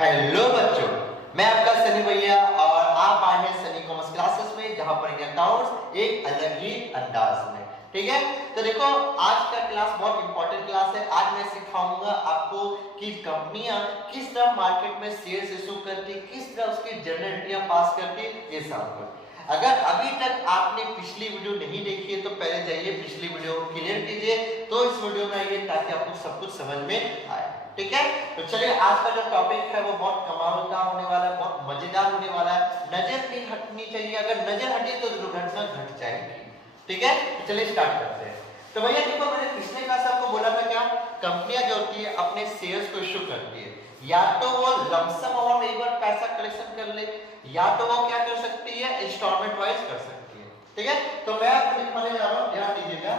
Hello बच्चों, मैं आपका सनी भैया और आप आए हैं सनी कॉमर्स क्लासेस में, जहां पर अकाउंट्स एक अलग ही अंदाज में। ठीक है, तो देखो आज का क्लास बहुत इंपॉर्टेंट क्लास है। आज मैं सिखाऊंगा आपको कि कंपनियां किस तरह मार्केट में शेयर्स इशू करती, किस तरह उसकी जर्नल एंट्रियां पास करती, ये सब कुछ। अगर अभी तक आपने पिछली वीडियो नहीं देखी है तो पहले जाइए पिछली वीडियो को क्लियर कीजिए, तो इस वीडियो में आइए ताकि आपको सब कुछ समझ में आए। ठीक है, तो चलिए आज का जो टॉपिक है वो बहुत कमाल का होने वाला है, बहुत मजेदार होने वाला है। नजर नहीं हटनी चाहिए, अगर नजर हटी तो दुर्घटना घट जाएगी। ठीक है, तो चलिए स्टार्ट करते हैं। तो भैया देखो, मैंने पिछले क्लास आपको बोला था क्या, कंपनियां जो होती है अपने शेयर्स को इशू करती है, या तो वो लमसम अमाउंट एक बार पैसा कलेक्शन कर ले, या तो वो क्या कर सकती है, इंस्टॉलमेंट वाइज कर सकती है। ठीक है, तो मैं आपको दिखाने जा रहा हूं, ध्यान दीजिएगा।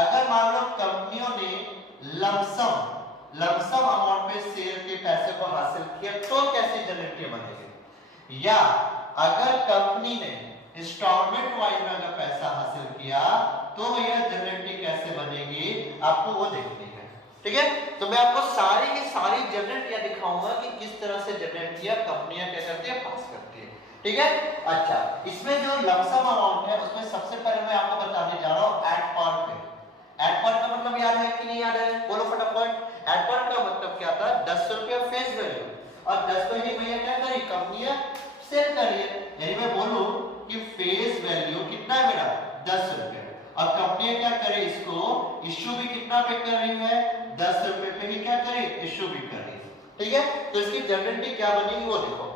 अगर मान लो कंपनियों ने लमसम अमाउंट पे शेयर के पैसे को हासिल किया तो कैसे जनरेट बनेगी, या अगर कंपनी ने इंस्टॉलमेंट वाइज में अगर पैसा हासिल किया तो यह जनरेट कैसे बनेगी, आपको वो देखनी है। ठीक है, तो मैं आपको सारी की सारी जनरेट दिखाऊंगा कि किस तरह से जनरेट कंपनियां क्या करती है, पास करती है। ठीक है, अच्छा, इसमें जो लमसम अमाउंट है उसमें सबसे पहले मैं आपको बताने जा रहा हूं एट पर पे। एट पर का मतलब याद है कि नहीं याद है, बोलो फटाफट। एट पर का मतलब क्या था, 10 रुपया फेस वैल्यू, और 10 को ही भैया क्या करी, कंपनियां सेल कर रही है। यानी मैं बोलूं कि फेस वैल्यू कितना है मेरा, 10 रुपया, और कंपनियां क्या करे, इसको इश्यू भी कितना पे कर रही है, 10 रुपए पे ही क्या करे, इश्यू भी कर रही है। ठीक है, तो इसकी जनरेट क्या बनेगी वो देखो।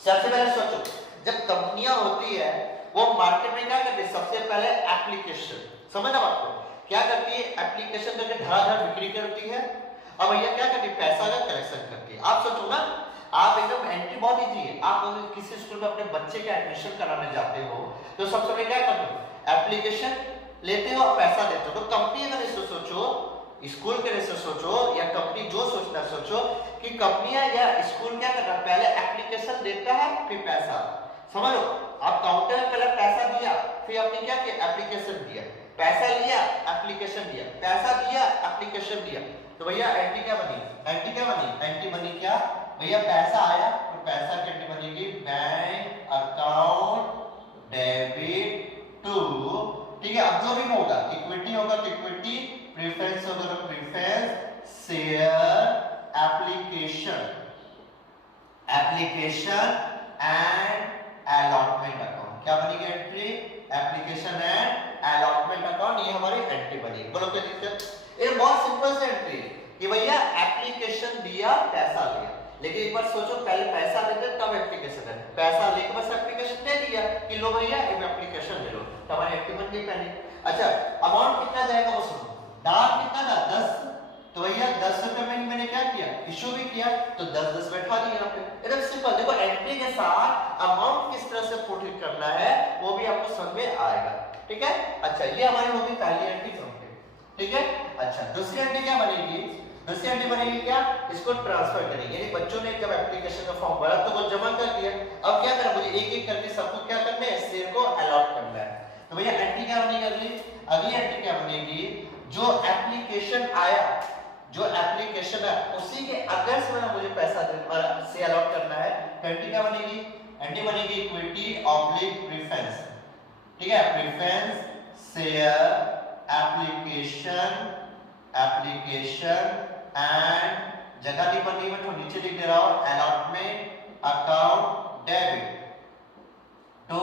सबसे पहले सोचो, जब कंपनियां होती है वो मार्केट में क्या करती है, सबसे पहले एप्लीकेशन, समझना बात को, क्या करती है, एप्लीकेशन करके धड़ाधड़ बिक्री करती है, और भैया क्या करती है, पैसा का कलेक्शन करती है। आप सोचो ना, आप एकदम एंट्री बहुत इजी है। आप अगर किसी स्कूल में अपने बच्चे का एडमिशन कराने जाते हो तो सबसे पहले क्या करते हो, एप्लीकेशन लेते हो और पैसा देते हो। तो कंपनी अगर इसको सोचो, स्कूल के लिए सोचो, या कंपनी जो सोचना सोचो कि कंपनियां या स्कूल क्या कर रहा है, पहले एप्लीकेशन देता है फिर पैसा। समझ लो, आप काउंटर में पहले पैसा दिया, फिर आपने क्या किया, एप्लीकेशन दिया, पैसा लिया, एप्लीकेशन दिया, पैसा दिया, एप्लीकेशन दिया। तो भैया एंट्री क्या बनी, एंट्री क्या बनी, एंट्री बनी क्या भैया, पैसा आया तो पैसा की एंट्री बनेगी बैंक अकाउंट डेबिट टू। ठीक है, अब जो भी होगा, इक्विटी होगा तो इक्विटी, प्रेफरेंस होगा तो preference, share, application and allotment account. क्या बनेगी entry, application and allotment account, ये हमारी एंट्री बनी। बोलो क्या दिक्कत, ये बहुत सिंपल सी एंट्री है कि भैया एप्लीकेशन दिया, पैसा लिया। लेकिन एक बार सोचो, पहले पैसा देते तब एप्लीकेशन है, पैसा लेके बस एप्लीकेशन दे दिया कि लो भैया एप्लीकेशन ले लो, तो हमारी एंट्री बन गई पहले। अच्छा, अमाउंट कितना जाएगा वो सुनो, दाम कितना था, 10, तो भैया 10 रुपए में मैंने क्या किया, इशू भी किया, तो 10 बैठा दिया यहाँ पे। एकदम सिंपल। देखो एंट्री के साथ अमाउंट किस तरह से पोर्ट्रेट करना है वो भी आपको समझ में आएगा। ठीक है, अच्छा, ये हमारी होगी पहली एंट्री कंप्लीट। ठीक है, अच्छा, दूसरी एंट्री क्या बनेगी, दूसरी एंट्री बनेगी क्या, इसको ट्रांसफर करेंगे। यानी बच्चों ने जब एप्लीकेशन का फॉर्म भरा तो वो जमा कर दिया, अब क्या करना, मुझे एक एक करके सबको क्या करना है, शेयर को अलॉट करना है। तो भैया एंट्री क्या बनेगी, अगली एंट्री क्या बनेगी, जो एप्लीकेशन आया, जो एप्लीकेशन है उसी के अगेंस्ट में मुझे पैसा से अलॉट करना है, एंट्री क्या बनेगी, एंट्री बनेगी इक्विटी ऑब्लिक प्रेफरेंस। ठीक है, प्रेफरेंस, शेयर, एप्लीकेशन एंड, जगह नहीं बन रही, मैं थोड़ा नीचे लिख दे रहा हूं, allotment account debit to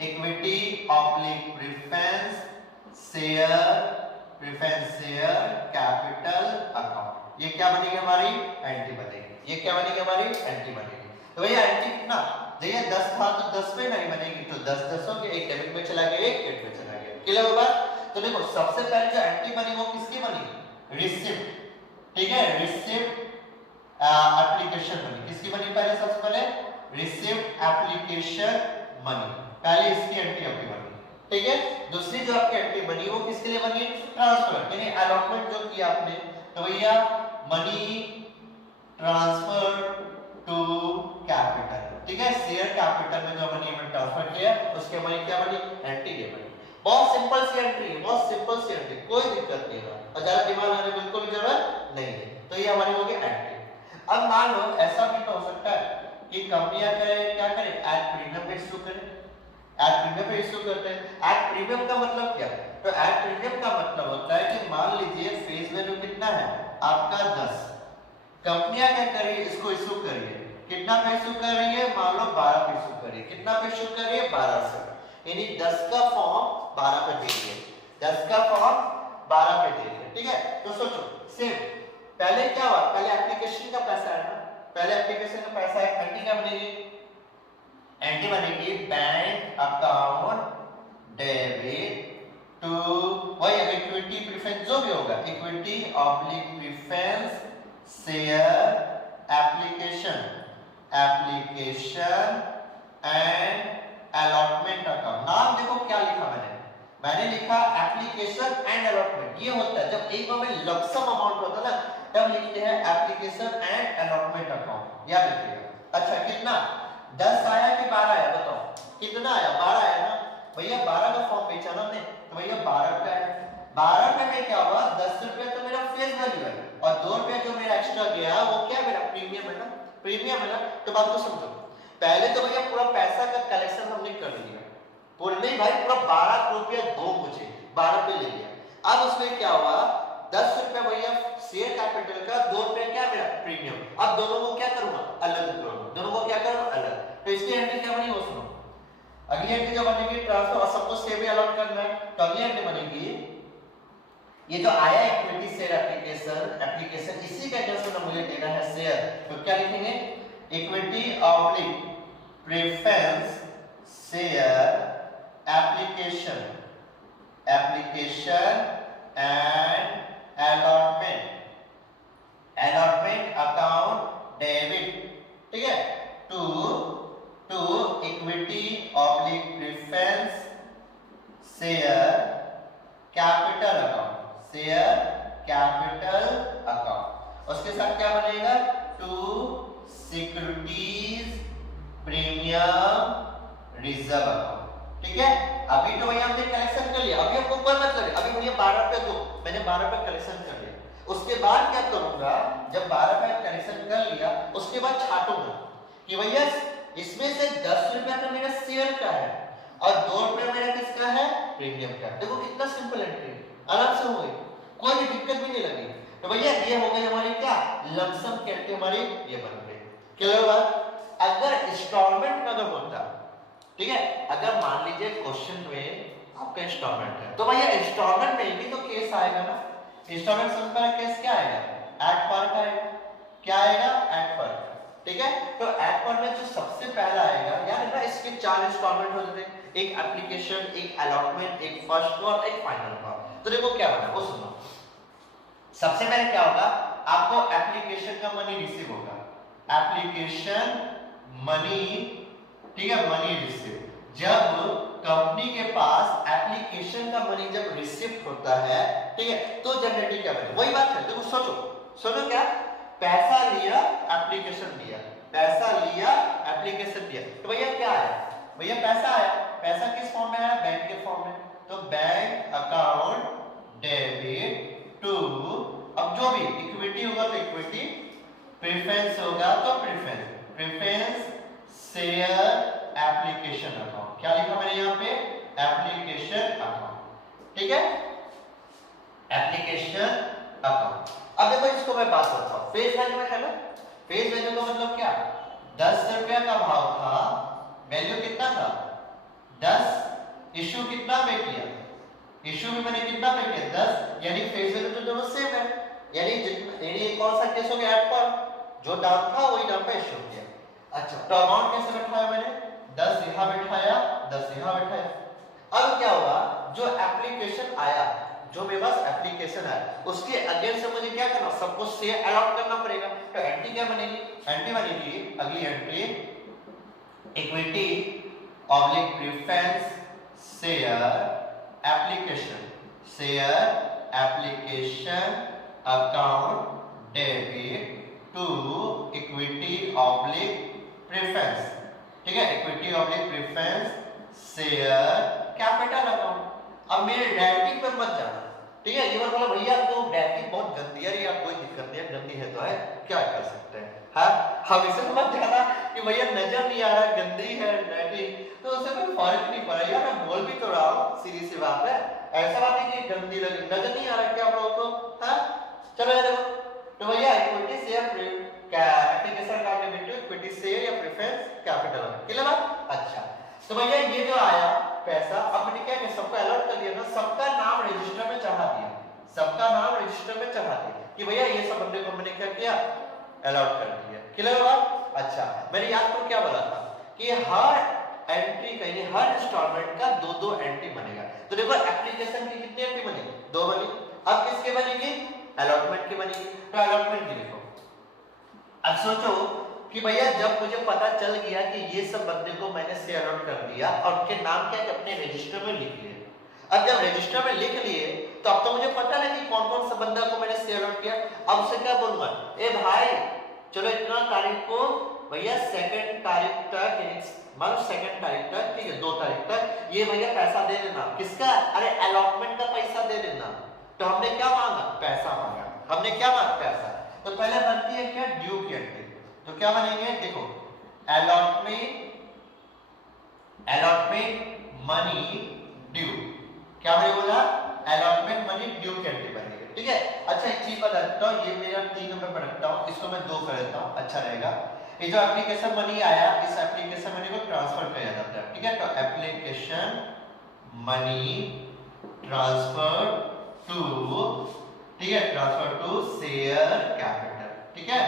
equity oblique preference share capital account. ये क्या बनेगी, हमारी एंट्री बनेगी। ये क्या बनेगी, हमारी एंट्री बनेगी। तो भैया एंट्री कितना, जैसे 10 था तो 10 में नहीं बनेगी, तो 10 10 हो गया, एक डेबिट में चला गया, एक क्रेडिट में चला गया। क्लियर होगा। तो देखो सबसे पहले जो एंट्री बनी वो किसकी बनी, रिसिप्ट। ठीक है, रिसिप्ट एप्लीकेशन बनी, किसकी बनी पहले, सबसे पहले रिसिप्ट एप्लीकेशन बनी, पहले इसकी एंट्री आपकी बनी। ठीक है, दूसरी जो आपकी एंट्री बनी वो किसके लिए बनी, ट्रांसफर, यानी अलॉटमेंट जो किया आपने, तो भैया मनी ट्रांसफर टू कैपिटल। ठीक है, शेयर कैपिटल में जो मनी में ट्रांसफर किया उसके मनी क्या बनी, एंट्री ये बनी। बहुत सिंपल सी एंट्री है, बहुत सिंपल सी एंट्री, कोई दिक्कत नहीं है, और ज्यादा दिमाग लगाने की बिल्कुल भी जरूरत नहीं है। तो ये हमारी होगी एंट्री। अब मान लो ऐसा भी तो हो सकता है कि कंपनियां क्या करें, एट प्रीमियम पे इशू करें। एट प्रीमियम पे इशू करते हैं। एट प्रीमियम का मतलब क्या है? तो एट प्रीमियम का मतलब होता है कि मान लीजिए फेस वैल्यू कितना है आपका 10, कंपनियां क्या कर रही है, इसको इशू कर रही है। कितना पे इशू कर रही है? मान लो 12 पे इशू कर रही है। कितना पे इशू कर रही है? 12 से। यानी 10 का फॉर्म 12 पे दे रही है, 10 का फॉर्म 12 पे दे रही है। ठीक है, तो सोचो सेम पहले क्या हुआ, पहले एप्लीकेशन का पैसा है ना, पहले एप्लीकेशन का पैसा है, एंटी क्या बनेगी? एंटी बनेगी बैंक अकाउंट डेबिट टू वही इक्विटी प्रेफरेंस जो भी होगा, equity oblique preference share application and allotment account. नाम देखो क्या लिखा मैंने लिखा एप्लीकेशन एंड अलॉटमेंट। ये होता है जब एक में लमसम अमाउंट होता है ना, तब लिखते हैं एप्लीकेशन एंड अलॉटमेंट अकाउंट, याद रखिएगा। अच्छा कितना 10 आया कि 12 आया? बताओ कितना आया? 12 आया ना भैया, 12 का फॉर्म बेचा ना हमने, तो भैया 12 रुपए आया। 12 रुपए में क्या हुआ, 10 रुपए तो मेरा फेस वैल्यू है और 2 रुपए जो मेरा एक्स्ट्रा गया वो क्या मेरा प्रीमियम है ना, प्रीमियम है ना। तो बात को समझो, पहले तो भैया पूरा पैसा का कलेक्शन हमने कर लिया पूरा, नहीं भाई पूरा 12 रुपया दो मुझे, 12 पे ले लिया। अब उसमें क्या हुआ, 10 रुपया भैया शेयर कैपिटल का, 2 रुपया क्या मेरा प्रीमियम। अब दोनों को क्या करूंगा, अलग करूंगा, दोनों को क्या करूंगा अलग। तो इसकी एंट्री क्या बनी वो सुनो। अगली एंट्री जो बनेगी ट्रांसफर, और सबको सेम ही अलॉट करना है, तो अगली एंट्री बनेगी ये जो आया इक्विटी शेयर एप्लीकेशन इसी का अगेंस्ट में मुझे देना है शेयर, तो क्या लिखेंगे, equity oblique preference share application and allotment account debit, ठीक है, to equity oblique preference share capital account, उसके साथ क्या बनेगा, to securities premium reserve account. ठीक है, अभी तो भैया हमने कलेक्शन कर लिया, अभी हमको कोई मतलब नहीं, अभी भैया 12 रुपए दो, मैंने 12 रुपए कलेक्शन कर लिया। उसके बाद क्या करूंगा, जब 12 रुपए कलेक्शन कर लिया उसके बाद छाटूंगा कि भैया इसमें से 10 रुपए तो मेरा शेयर का है और 2 रुपए मेरा किसका है, प्रीमियम का। देखो कितना सिंपल एंट्री, आराम से हो गई, कोई भी दिक्कत भी नहीं लगी। तो भैया ये हो गई हमारी क्या लमसम कैंटी, हमारी ये बन गई। क्लियर हुआ? अगर इंस्टॉलमेंट में अगर होता, ठीक है, अगर मान लीजिए क्वेश्चन में आपका इंस्टॉलमेंट है, तो भैया इंस्टॉलमेंट में भी तो केस आएगा ना, इंस्टॉलमेंट सम का केस क्या आएगा, एट पर का आएगा, क्या आएगा, एट पर। ठीक है, तो एट पर में जो सबसे पहला आएगा यार ना, इसके 4 इंस्टॉलमेंट हो जाते हैं, एक एप्लीकेशन, एक अलॉटमेंट, एक फर्स्ट और एक फाइनल का। तो देखो क्या बना वो सुनो। सबसे पहले क्या होगा, आपको एप्लीकेशन का मनी रिसीव होगा, एप्लीकेशन मनी, ठीक है, मनी रिसीव। जब कंपनी के पास एप्लीकेशन का मनी जब रिसीव होता है, ठीक है, तो जनरेटिव क्या बनेगा, वही बात है। देखो सोचो क्या, पैसा लिया एप्लीकेशन दिया, पैसा लिया एप्लीकेशन दिया, तो भैया क्या आया, भैया पैसा आया, पैसा किस फॉर्म में आया, बैंक के फॉर्म में। तो बैंक अकाउंट डेबिट टू, अब जो भी इक्विटी होगा तो इक्विटी, प्रेफरेंस होगा तो प्रेफरेंस शेयर एप्लीकेशन अकाउंट। क्या लिखा मैंने यहाँ पे, एप्लीकेशन अकाउंट, ठीक है, एप्लीकेशन अकाउंट। अब देखो इसको मैं बात करता हूँ, फेस वैल्यू में है ना, फेस वैल्यू का मतलब क्या, 10 रुपया का भाव था, वैल्यू कितना था 10, इशू कितना पे किया, इशू भी मैंने कितना पे किया 10, यानी फेस वैल्यू तो दोनों सेम है, यानी कौन सा केस हो गया, एट पर, जो दाम था वही दाम पे इशू किया। अच्छा, तो अमाउंट कैसे बैठाया मैंने, 10 यहां बैठाया, 10 यहां बैठाया। अब क्या होगा, जो एप्लीकेशन आया, जो मेरे पास एप्लीकेशन आया, उसके अगेंस्ट से मुझे क्या करना, सबको शेयर अलॉट करना पड़ेगा। तो एंट्री क्या बनेगी, एंट्री बनेगी अगली entry, equity oblique preference share application account debit to equity oblique preference, ठीक है, equity oblique preference share capital account. अब मेरे डायरेक्टिंग पर मत जाना, ठीक है, ये बार बोला भैया तो डायरेक्टिंग बहुत गंदी है यार, कोई दिक्कत नहीं है, गंदी है तो है, क्या कर सकते हैं। हाँ, हम इसे मत जाना कि भैया नजर नहीं आ रहा, गंदी है नेटिंग, तो उससे कोई फर्क नहीं पड़ा यार, मैं बोल भी तो रहा हूँ, सीधी सी बात है। ऐसा बात है कि गंदी लगी, नजर नहीं आ रहा क्या आप लोगों को? हाँ, चलो ये देखो, तो भैया इक्विटी शेयर क्या एप्लीकेशन का लिमिट इक्विटी शेयर या प्रेफरेंस कैपिटल, क्लियर बात? अच्छा, तो भैया ये जो आया पैसा, अपने क्या है, सबको अलॉट कर दिया ना, सबका नाम रजिस्टर में चढ़ा दिया, सबका नाम रजिस्टर में चढ़ा दिया कि भैया ये सब बंदे को मैंने क्या किया, अलॉट कर दिया, क्लियर बात? अच्छा, मैंने याद करो क्या बोला था कि हर एंट्री का यानी हर इंस्टॉलमेंट का दो दो एंट्री बनेगा। तो देखो एप्लीकेशन की कितनी एंट्री बनेगी? दो बनी। अब किसके बनेगी? अलॉटमेंट की बनेगी। तो अलॉटमेंट की लिखो। अब सोचो कि भैया जब मुझे पता चल गया कि ये सब बंदे को मैंने से अलॉट कर दिया और उनके नाम क्या है अपने रजिस्टर में लिख लिए। अब जब रजिस्टर में लिख लिए तो अब तो मुझे पता है कि कौन कौन सा बंदा को मैंने से अलॉट किया। अब उसे क्या बोलूंगा, ए भाई चलो इतना तारीख को भैया सेकंड तारीख तक, मतलब सेकंड तारीख तक, ठीक है, 2 तारीख तक ये भैया पैसा दे देना। किसका? अरे अलॉटमेंट का पैसा दे देना। तो हमने क्या मांगा? पैसा मांगा। हमने क्या मांगा? पैसा। तो पहले बनती है क्या? ड्यू की एंट्री। तो क्या बनेंगे? देखो अलॉटमेंट मनी ड्यू। क्या मैंने बोला? अलॉटमेंट मनी ड्यू की एंट्री बनेगी, ठीक है। अच्छा एक चीज बता देता हूँ, ये मेरा 3 नंबर पर रखता हूँ, इसको मैं 2 कर देता हूँ, अच्छा रहेगा। ये जो एप्लीकेशन मनी आया, इस एप्लीकेशन मनी को ट्रांसफर किया जाता है, ठीक है। तो एप्लीकेशन मनी ट्रांसफर टू, ठीक है, ट्रांसफर टू शेयर कैपिटल, ठीक है।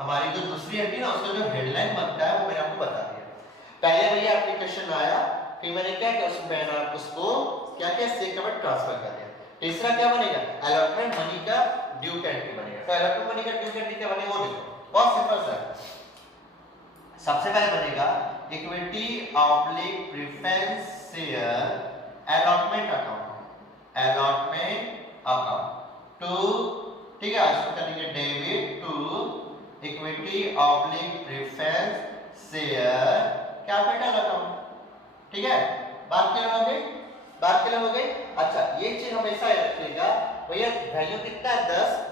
हमारी जो दूसरी एंट्री ना, उसका जो हेडलाइन बनता है वो मैंने आपको बता दिया। पहले भैया एप्लीकेशन आया, फिर मैंने क्या किया, उसको क्या किया, शेयर कैपिटल ट्रांसफर कर दिया। तीसरा क्या बनेगा? अलॉटमेंट मनी का ड्यू की एंट्री बनेगा। तो अलॉटमेंट मनी का ड्यू की एंट्री क्या बनेगा वो देखो, बहुत सिंपल सा। सबसे पहले बनेगा equity oblique preference share allotment account, allotment account to, ठीक है, इसको करेंगे debit to equity oblique preference share capital account, ठीक है। बात क्लियर हो गई? बात क्लियर हो गई? अच्छा ये चीज हमेशा याद रखिएगा भैया, वैल्यू कितना है?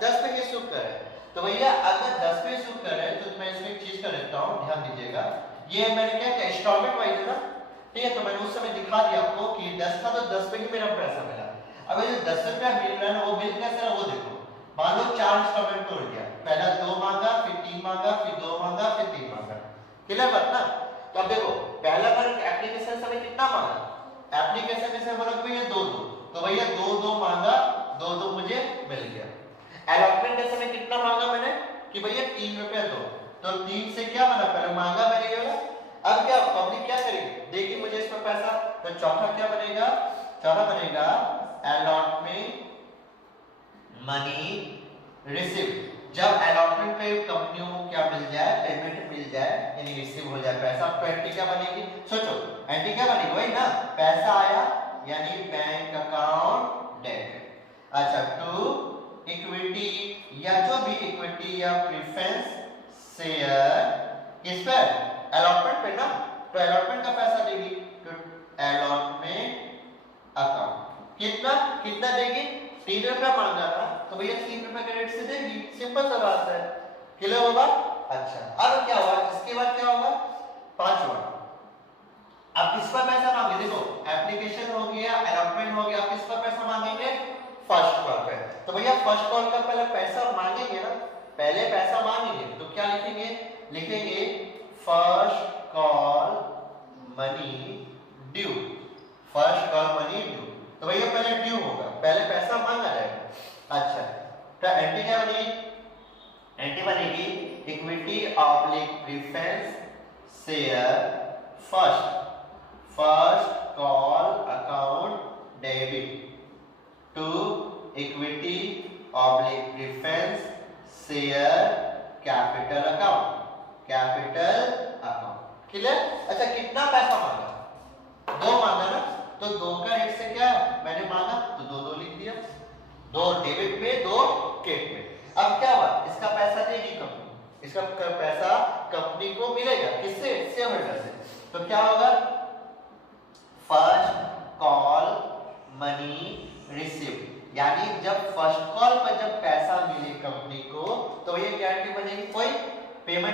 10 पे ये शुक्र है। तो भैया अगर 10 पे शुक्र है तो मैं इसमें एक चीज कर देता हूं, ध्यान दीजिएगा। ये मैंने क्या किया, इंस्टॉलमेंट वाइज है ना, ठीक है। तो मैंने उस समय दिखा दिया आपको कि 10 था तो 10 पे ही मेरा पैसा मिला। अब ये 10 रुपया मिल रहा है वो मिल कैसे रहा वो देखो। मान लो 4 इंस्टॉलमेंट तोड़ दिया, पहला 2 मांगा, फिर 3 मांगा, फिर 2 मांगा, फिर 3 मांगा, क्लियर बात ना। तो अब देखो पहला बार एप्लीकेशन से कितना मांगा, एप्लीकेशन में से मतलब भैया 2 तो भैया 2 मांगा, 2 मुझे मिल गया। अलॉटमेंट के समय कितना मांगा मैंने कि भैया 3 रुपया दो, तो 3 से क्या बना, पहले मांगा मैंने ये वाला। अब क्या पब्लिक क्या करेगी, देखिए मुझे इसमें पैसा, तो चौथा क्या बनेगा, चौथा बनेगा अलॉटमेंट मनी रिसीव। जब अलॉटमेंट पे कंपनियों को क्या मिल जाए, पेमेंट मिल जाए यानी रिसीव हो जाए पैसा, तो एंट्री क्या बनेगी, सोचो एंट्री क्या बनेगी, वही ना, पैसा आया यानी बैंक अकाउंट डेबिट। अच्छा टू इक्विटी या जो भी इक्विटी या प्रेफरेंस शेयर, किस पर, अलॉटमेंट पे ना, तो अलॉटमेंट का पैसा देगी, तो अलॉटमेंट अकाउंट कितना कितना देगी, 3 रुपया मांगा था तो भैया 3 रुपए के रेट से देगी, सिंपल सा बात है, क्लियर होगा। अच्छा अब क्या हुआ, इसके बाद क्या होगा, पांचवा, अब किस पर पैसा मांगे, देखो एप्लीकेशन हो गया, अलॉटमेंट हो गया, अब किस पर पैसा मांगेंगे, फर्स्ट कॉल पे। तो भैया फर्स्ट कॉल का पहले पैसा मांगेंगे ना, पहले पैसा मांगेंगे तो क्या लिखेंगे, लिखेंगे first call money due, first call money due. तो भैया पहले ड्यू होगा, पहले पैसा मांगा जाएगा। अच्छा तो एंट्री क्या बनेगी, एंट्री बनेगी equity oblique preference share first call account debit to equity oblique preference share capital account, clear. अच्छा कितना पैसा मांगा, 2 मांगा ना, तो 2 का रेट से क्या मैंने मांगा तो 2 लिख दिया, 2 डेबिट में 2 क्रेडिट में। अब क्या हुआ, इसका पैसा देगी कंपनी, इसका पैसा कंपनी को मिलेगा, किससे, शेयर होल्डर से। तो क्या होगा, फर्स्ट कॉल मनी रिसीव, यानी जब फर्स्ट कॉल पर जब पैसा मिले कंपनी को तो ये गारंटी बनेगी, कोई पेमेंट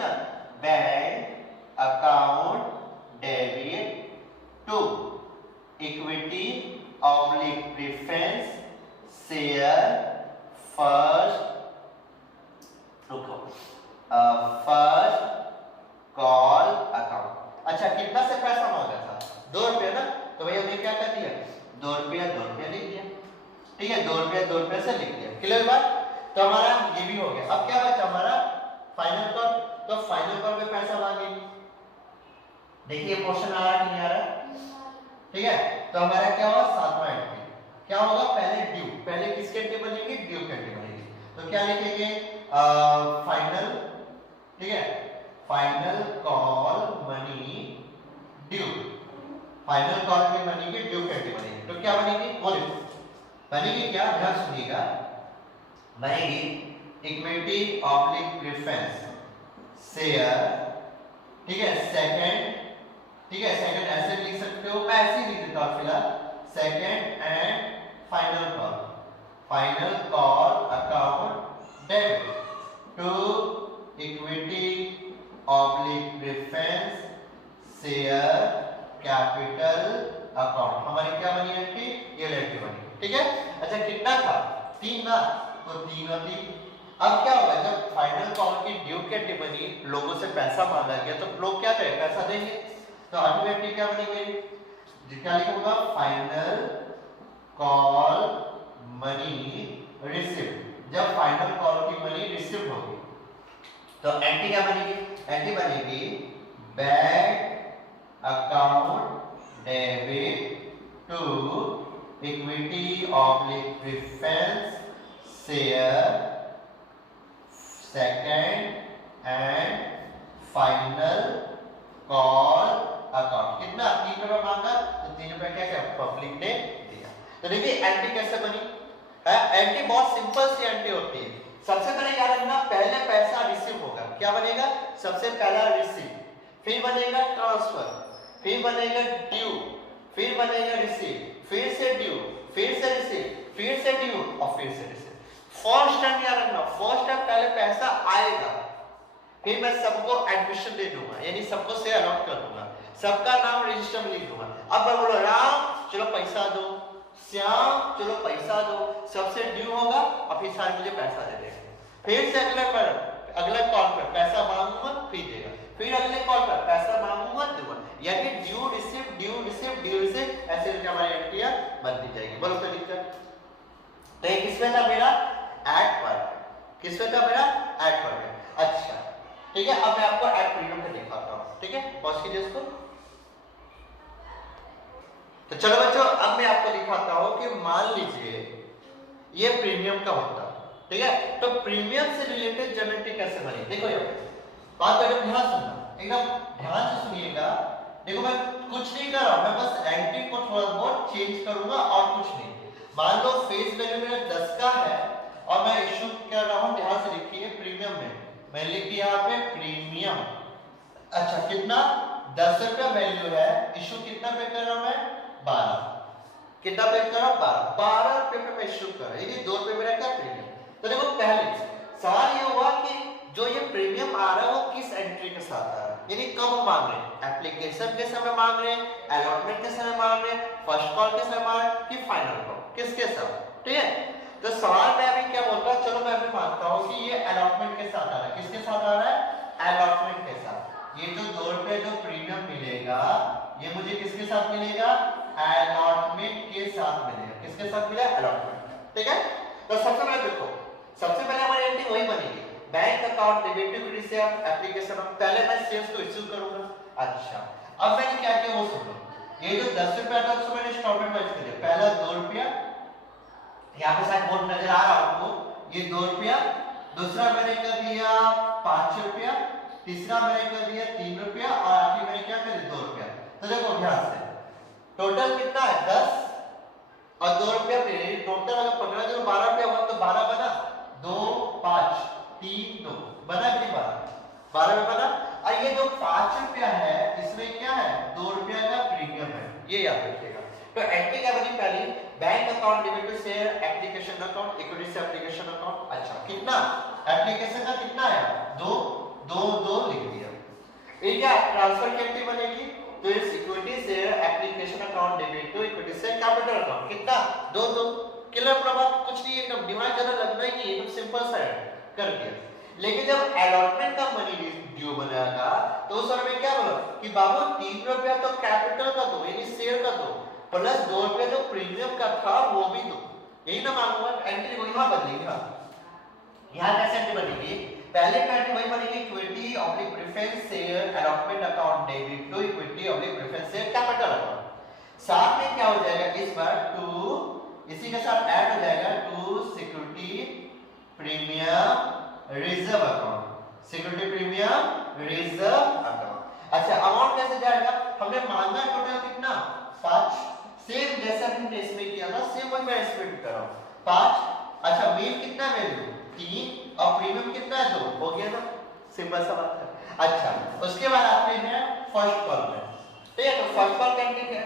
ना, bank account debit to equity oblique preference share first first call account. अच्छा कितना से पैसा मांगा था? 2 रुपया ना, तो भैया हमने क्या कर दिया, 2 रुपया लिख दिया। ठीक है, 2 रुपया से लिख दिया। क्लियर बात? तो हमारा ये भी हो गया। अब क्या बचा हमारा फाइनल कॉल। तो फाइनल कॉल में पैसा मांगेंगे। देखिए क्वेश्चन आ रहा है कि नहीं आ रहा? ठीक है, तो हमारा क्या होगा, 7वां एंट्री क्या होगा, पहले ड्यू, पहले किसकी एंट्री बनेगी, ड्यू की एंट्री बनेगी। तो क्या लिखेंगे, फाइनल, ठीक है, final call money due, final call में मनी की ड्यू कैसे बनेगी। तो क्या बनेगी, वो देखो बनेगी क्या, ध्यान सुनिएगा, बनेगी इक्विटी ऑब्लिक प्रेफरेंस शेयर, ठीक है, सेकंड, ठीक है, सेकंड ऐसे लिख सकते हो, मैं ऐसे ही लिख देता हूं फिलहाल, second and final call account debit to equity oblique preference share capital account. हमारी क्या बनी एंट्री, ये एंट्री बनी। ठीक है, अच्छा कितना था, 3 ना, तो 3 और 3। अब क्या होगा, जब फाइनल कॉल की ड्यू की एंट्री बनी, लोगों से पैसा मांगा गया, तो लोग क्या करें, पैसा देंगे। तो अल्टीमेटली क्या बनेगी, क्या लिखूंगा, फाइनल कॉल मनी रिसीव्ड। जब फाइनल कॉल की मनी रिसीव होगी तो एंट्री क्या बनेगी, एंट्री बनेगी bank account debit to equity oblique preference share second and final call account. कितना, 3 रुपए मांगा, तो 3 रुपए क्या पब्लिक ने दिया। तो देखिए एंट्री कैसे बनी है, एंट्री बहुत सिंपल सी एंट्री होती है। सबसे पहले याद रखना, पहले पैसा रिसीव होगा, क्या बनेगा, सबसे पहला रिसीव, फिर बनेगा ट्रांसफर, फिर बनेगा ड्यू, फिर बनेगा रिसीव, फिर से ड्यू, फिर से रिसीव, फिर से ड्यू और फिर से रिसीव। फर्स्ट स्टेप याद रखना, फर्स्ट स्टेप पहले पैसा आएगा, फिर मैं सबको एडमिशन दे दूंगा, यानी सबको से अलॉट कर दूंगा, सबका नाम रजिस्टर में लिख दूंगा। अब मैं बोलो राम चलो पैसा दो, श्याम चलो पैसा दो, सबसे ड्यू होगा और फिर सारे मुझे पैसा दे देंगे। फिर से अगले कॉल पर पैसा मांगूंगा फिर देगा, फिर अगले कॉल पर पैसा मांगूंगा दूंगा, यानी due receive due receive due receive, ऐसे करके हमारी एंट्रियां बनती जाएगी। बोलो कोई दिक्कत? तो ये किसमें था मेरा, ऐड पर, किसमें था मेरा, ऐड पर में। अच्छा ठीक है, अब मैं आपको ऐड प्रीमियम का दिखाता हूं। ठीक है, पॉज कीजिए इसको। तो चलो बच्चों, अब मैं आपको दिखाता हूं कि मान लीजिए ये प्रीमियम का होता, ठीक है, तो प्रीमियम से रिलेटेड जनरेटिंग कैसे बनी। देखो ये बात एकदम ध्यान सुनना, एकदम ध्यान से सुनिएगा। देखो मैं कुछ नहीं कर रहा हूं, मैं बस एंट्री को थोड़ा बहुत चेंज करूंगा और कुछ नहीं। मान लो फेस वैल्यू मेरा 10 का है और मैं इशू कर रहा हूं, ध्यान से देखिए, प्रीमियम में मैं लिख दिया यहाँ पे प्रीमियम। अच्छा कितना, 10 रुपया वैल्यू है, इशू कितना पे कर रहा हूं मैं, 12। कितना पे कर रहा हूं, 12 रुपए पे मैं इशू कर रहा हूं, ये 2 रुपए मेरा क्या प्रीमियम। तो देखो पहले सवाल ये हुआ कि जो ये प्रीमियम आ रहा है वो किस एंट्री के साथ आ रहा है, यानी कब मांग रहे हैं, एप्लीकेशन के समय मांग रहे हैं, अलॉटमेंट के समय मांग रहे हैं, फर्स्ट कॉल के समय मांग रहे हैं कि फाइनल कॉल, किसके साथ। ठीक है, तो सवाल में अभी क्या बोलता है, चलो मैं अभी मानता हूं कि ये अलॉटमेंट के साथ आ रहा है, किसके साथ आ रहा है, अलॉटमेंट के साथ। ये जो 2 रुपए जो प्रीमियम मिलेगा ये मुझे किसके साथ मिलेगा, अलॉटमेंट के साथ मिलेगा। किसके साथ मिला, अलॉटमेंट। ठीक है, तो सबसे पहले देखो, सबसे पहले हमारी एंट्री वही बनेगी, bank account debit to receive application. पहले मैं शेयर्स को इश्यू करूंगा। अच्छा अब मैंने क्या किया वो सुनो, ये जो 10 रुपया था उसको मैंने इंस्टॉलमेंट वाइज कर दिया, पहला 2 रुपया, यहाँ पे शायद बोर्ड नजर आ रहा है आपको, ये 2 रुपया, दूसरा मैंने कर दिया 5 रुपया, तीसरा मैंने कर दिया 3 रुपया और आखिर मैंने क्या कर दिया 2 रुपया। तो देखो ध्यान से टोटल कितना है 10 और 2 रुपया मेरे टोटल अगर 15 जो 12 रुपया हुआ तो 12 बना, 2 5 3 2 बना कि नहीं बना, 12 में बना। और ये जो 5 रुपया है इसमें क्या है, 2 रुपया का प्रीमियम है, ये याद रखिएगा। तो एंट्री क्या बनी पहली, bank account debit to share application account equity से एप्लीकेशन अकाउंट। अच्छा कितना, एप्लीकेशन का कितना है 2 2 2 लिख ठीक है, ट्रांसफर की एंट्री बनेगी तो इस equity share application account debit to equity share capital account कितना 2 क्लियर प्रभाव कुछ नहीं एकदम दिमाग ज्यादा लगना ही नहीं एकदम सिंपल सा है कर दिया। लेकिन जब अलॉटमेंट का मनी ड्यू बनेगा तो उस समय क्या बोला कि बाबू 3 रुपया तो कैपिटल का दो यानी शेयर का दो प्लस 2 रुपया जो प्रीमियम का था वो भी दो, यही ना मांगूंगा। एंट्री वही वहां बदलेगी, यहाँ कैसे एंट्री बनेगी पहले का एंट्री वही बनेगी equity oblique preference share allotment account debit to equity oblique preference share capital account. साथ में क्या हो जाएगा इस बार टू इसी के साथ ऐड हो जाएगा to security premium reserve account security premium reserve account. अच्छा अमाउंट कैसे जाएगा हमने मांगा टोटल कितना 5 सेम जैसा हमने इसमें किया था सेम वही मैं एस्टिमेट कर रहा हूं 5। अच्छा मेन कितना वैल्यू 3 और प्रीमियम कितना है 2 हो गया ना सिंपल सा बात है। अच्छा उसके बाद आते हैं फर्स्ट कॉल में ठीक है तो फर्स्ट कॉल का एंट्री क्या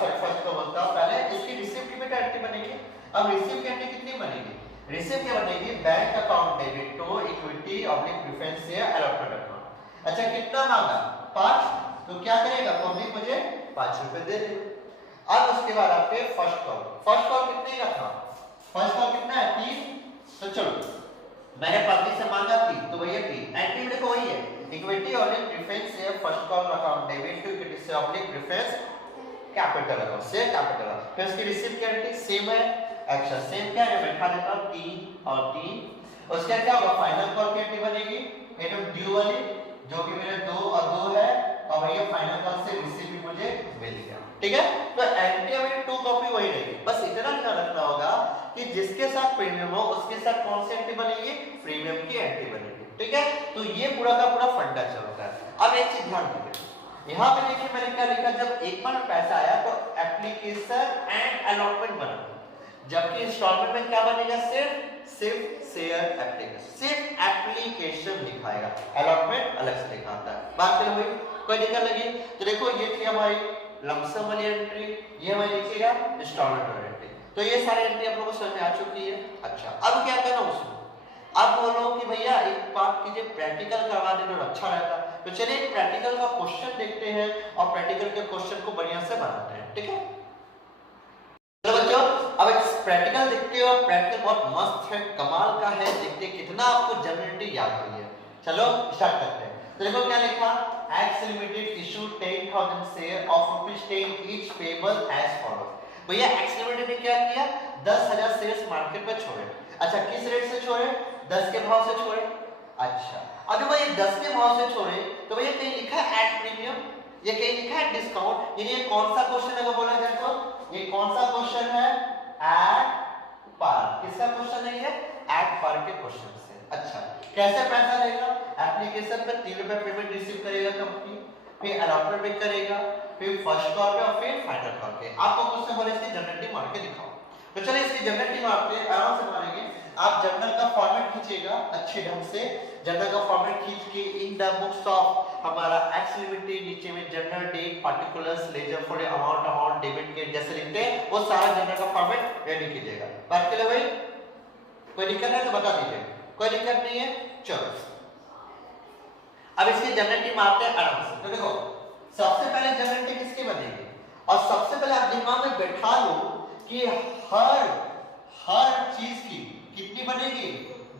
सॉरी फर्स्ट को बोलता हूं पहले इसकी रिसीप्ट की एंट्री बनेगी। अब रिसीप्ट की एंट्री कितनी बनेगी रिसीप्ट क्या बनेगी bank account debit to equity oblique preference share allotment account. अच्छा कितना मांगा 5 तो क्या करेगा पब्लिक मुझे 5 रुपए दे दे। अब उसके बाद आपके फर्स्ट कॉल कितने का था फर्स्ट कॉल कितना है 3 तो चलो मैंने पब्लिक से मांगा 3 तो भैया 3 एंट्री देखो वही है equity oblique preference share first call account debit to equity share oblique preference capital account share capital फिर उसकी रिसीप्ट की एंट्री सेम है। अच्छा सेम क्या है बैठा देता हूं 3 और 3 उसके क्या होगा फाइनल कॉल की एंट्री बनेगी एकदम ड्यू वाली जो कि मेरे 2 और 2 है और भैया फाइनल कॉल से रिसीप्ट भी मुझे मिल गया ठीक है। तो एंट्री में 2 कॉपी वही रहेगी बस इतना ध्यान रखना होगा कि जिसके साथ प्रीमियम हो उसके साथ कौन सी एंट्री बनेगी प्रीमियम की एंट्री बनेगी ठीक है। तो ये पूरा का पूरा फंडा चलता है। अब एक चीज ध्यान दीजिए यहाँ पे देखिए मैंने क्या लिखा जब एक बार पैसा आया तो एप्लीकेशन एंड अलॉटमेंट बना जबकि इंस्टॉलमेंट में क्या बनेगा सिर्फ शेयर एप्लीकेशन सिर्फ एप्लीकेशन दिखाएगा अलॉटमेंट अलग से दिखाता है। बात करें भाई कोई दिक्कत लगी तो देखो ये थी हमारी लमसम वाली एंट्री ये हमारी लिखिएगा इंस्टॉलमेंट वाली एंट्री तो ये सारी एंट्री आप लोगों को समझ में आ चुकी है। अच्छा अब क्या करना उसमें अब बोलो कि भैया एक बात कीजिए प्रैक्टिकल करवा देना तो अच्छा रहता तो चलिए एक प्रैक्टिकल का क्वेश्चन देखते हैं और प्रैक्टिकल के क्वेश्चन को बढ़िया से बनाते हैं ठीक है। चलो बच्चों अब एक प्रैक्टिकल देखते हो प्रैक्टिकल बहुत मस्त है कमाल का है देखते कितना आपको जनरली याद हुई है। चलो स्टार्ट करते हैं तो देखो क्या लिखा X Limited issued 10,000 share of ₹10 each payable as follows। भैया X Limited ने क्या किया 10,000 शेयर्स मार्केट में छोड़े। अच्छा किस रेट से छोड़े 10 के भाव से छोड़े। अच्छा अभी भैया 10 के भाव से छोड़े तो भैया कहीं लिखा है एट प्रीमियम ये कहीं लिखा है डिस्काउंट यानी ये कौन सा क्वेश्चन अगर बोला जाए तो ये कौन सा क्वेश्चन है एट पार किसका क्वेश्चन है ये एट पार के क्वेश्चन से। अच्छा कैसे पैसा लेगा एप्लीकेशन पे 3 रुपए पेमेंट रिसीव करेगा कंपनी फिर अलॉटमेंट पे करेगा फिर फर्स्ट कॉल पे और फिर फाइनल कॉल पे आपको क्वेश्चन बोले इसकी जनरेटिव मार के दिखाओ तो चलिए इसकी जनरेटिव मारते हैं आराम से मारेंगे। आप जर्नल का फॉर्मेट खींचिएगा अच्छे ढंग से जर्नल का फॉर्मेट खींच के इन द बुक्स ऑफ हमारा X Limited नीचे में journal date particulars ledger for amount debit date जैसे लिखते हैं वो सारा जर्नल का फॉर्मेट रेडी कीजिएगा। बात के लिए भाई कोई दिक्कत है तो बता दीजिए कोई दिक्कत नहीं है। चलो अब इसकी जनरेटिव मारते हैं आराम से तो देखो सबसे पहले जनरेटिव किसकी बनेगी और सबसे पहले आप दिमाग में बैठा लो कि हर चीज की कितनी बनेगी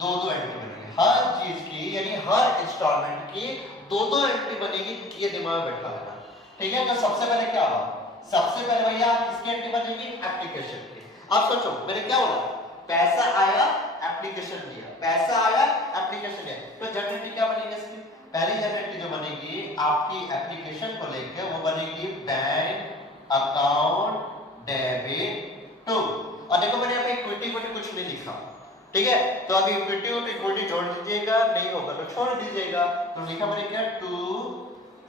2-2 एंट्री बनेगी हर चीज की यानी हर इंस्टॉलमेंट की 2-2 एंट्री बनेगी ये दिमाग में बैठा लेना ठीक है। तो सबसे पहले क्या हुआ सबसे पहले भैया किसकी एंट्री बनेगी एप्लीकेशन की। आप सोचो मैंने क्या बोला पैसा आया एप्लीकेशन दिया पैसा आया एप्लीकेशन दिया तो जनरेटिव क्या बनेगी इसकी पहली जनरेटिव जो बनेगी आपकी एप्लीकेशन को लेकर वो बनेगी बैंक अकाउंट डेबिट टू और देखो मैंने यहाँ पे इक्विटी को कुछ नहीं लिखा ठीक है तो अभी इक्विटी हो तो इक्विटी जोड़ दीजिएगा नहीं होगा तो छोड़ दीजिएगा तो लिखा मैंने क्या to